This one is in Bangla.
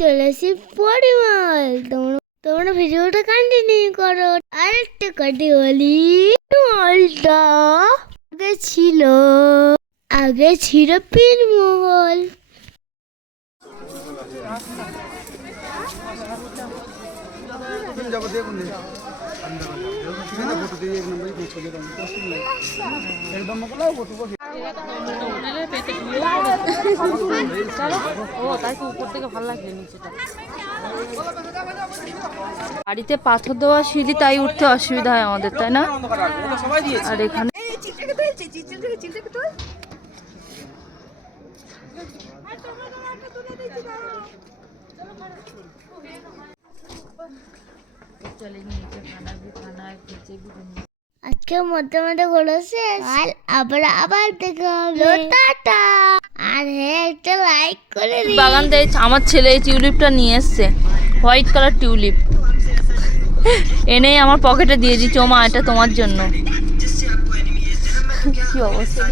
চলেছি পরিমল। তোমরা ভিডিওটা কন্টিনিউ করো। আর একটা কথা বলি, মলটা আগে ছিল পীরমহল। বাড়িতে পাথর দেওয়া সিঁড়ি, তাই উঠতে অসুবিধা হয় আমাদের, তাই না? আর এখানে আজকে মধ্যে ঘুরেছে, আবার দেখা হবে। টাটা। আর হ্যাঁ, একটা লাইক করে দিন। বাগান থেকে আমার ছেলে এই টিউলিপটা নিয়ে এসছে, হোয়াইট কালার টিউলিপ এনেই আমার পকেটে দিয়ে দিচ্ছি। ও মা, এটা তোমার জন্য। কি অবস্থা!